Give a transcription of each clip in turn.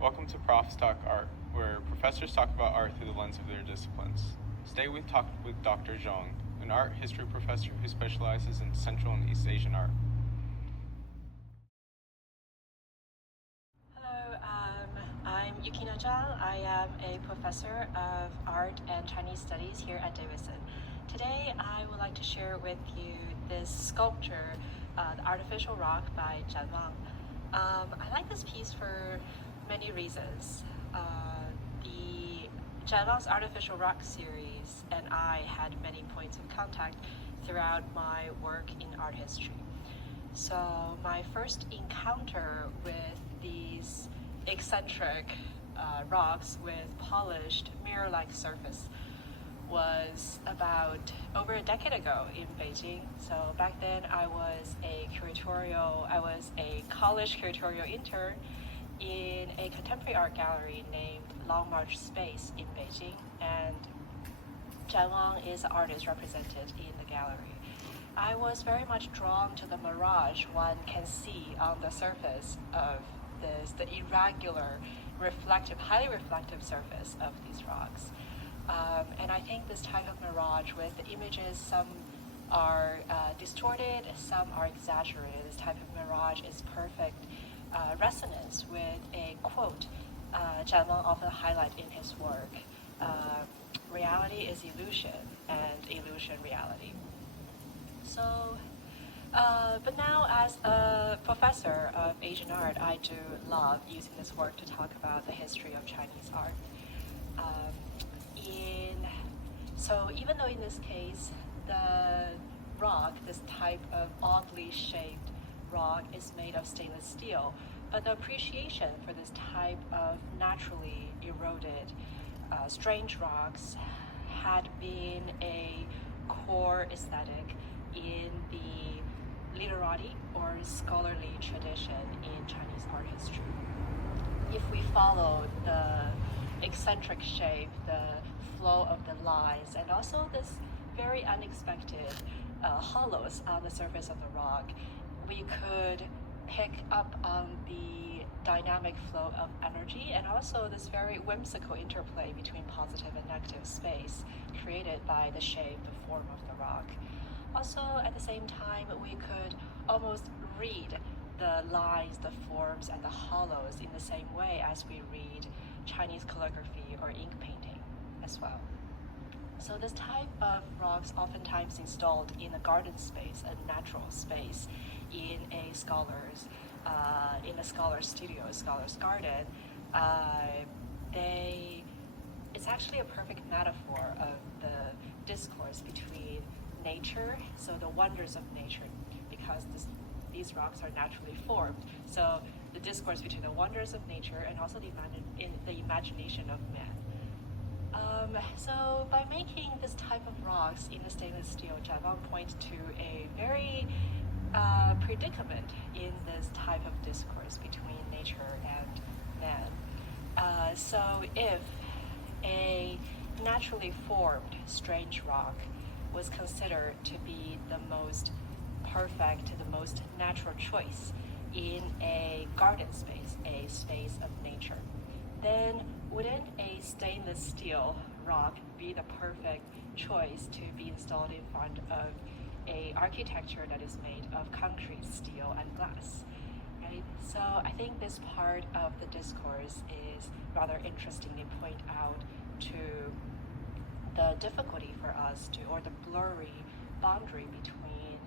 Welcome to Profs Talk Art, where professors talk about art through the lens of their disciplines. Today we talked with Dr. Zhang, an art history professor who specializes in Central and East Asian art. Hello, I'm Yukina Zhang. I am a professor of art and Chinese studies here at Davidson. Today I would like to share with you this sculpture, The Artificial Rock by Zhan Wang. I like this piece for many reasons. The Zhan Wang's Artificial Rock series and I had many points of contact throughout my work in art history. So my first encounter with these eccentric rocks with polished mirror-like surface was about over a decade ago in Beijing. So back then I was a college curatorial intern in a contemporary art gallery named Long March Space in Beijing, and Zhan Wang is the artist represented in the gallery. I was very much drawn to the mirage one can see on the surface of the irregular, highly reflective surface of these rocks. And I think this type of mirage with the images, some are distorted, some are exaggerated. This type of mirage is perfect resonance with a quote Zhan Wang often highlights in his work. Reality is illusion, and illusion reality. So, but now as a professor of Asian art, I do love using this work to talk about the history of Chinese art. So even though in this case, the rock, this type of oddly shaped rock is made of stainless steel, but the appreciation for this type of naturally eroded, strange rocks had been a core aesthetic in the literati or scholarly tradition in Chinese art history. If we follow the eccentric shape, the flow of the lines, and also this very unexpected hollows on the surface of the rock, we could pick up on the dynamic flow of energy and also this very whimsical interplay between positive and negative space created by the shape, the form of the rock. Also, at the same time, we could almost read the lines, the forms, and the hollows in the same way as we read Chinese calligraphy or ink painting as well. So this type of rocks oftentimes installed in a garden space, a natural space, in a scholar's studio, a scholar's garden. It's actually a perfect metaphor of the discourse between nature, so the wonders of nature, because these rocks are naturally formed. So the discourse between the wonders of nature and also the imagination of man. So by making this type of rocks in the stainless steel, Zhan Wang points to a very predicament in this type of discourse between nature and man. So if a naturally formed strange rock was considered to be the most perfect, the most natural choice in a garden space, a space of nature, then wouldn't a stainless steel rock be the perfect choice to be installed in front of a architecture that is made of concrete, steel, and glass, right? So I think this part of the discourse is rather interesting to point out to the difficulty for us to, or the blurry boundary between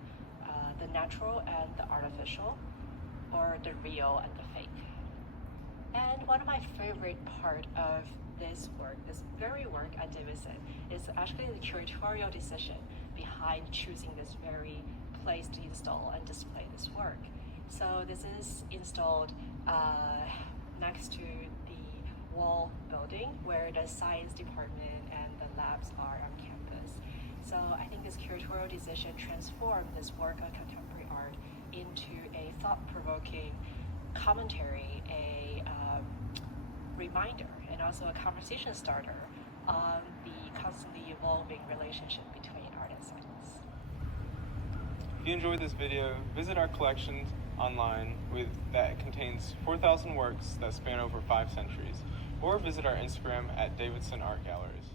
the natural and the artificial, or the real and the fake. And one of my favorite part of this work, this very work at Davidson, is actually the curatorial decision behind choosing this very place to install and display this work. So this is installed next to the wall building where the science department and the labs are on campus. So I think this curatorial decision transformed this work of contemporary art into a thought-provoking commentary, a reminder, and also a conversation starter on the constantly evolving relationship between art and science. If you enjoyed this video, visit our collections online that contains 4,000 works that span over 5 centuries, or visit our Instagram at Davidson Art Galleries.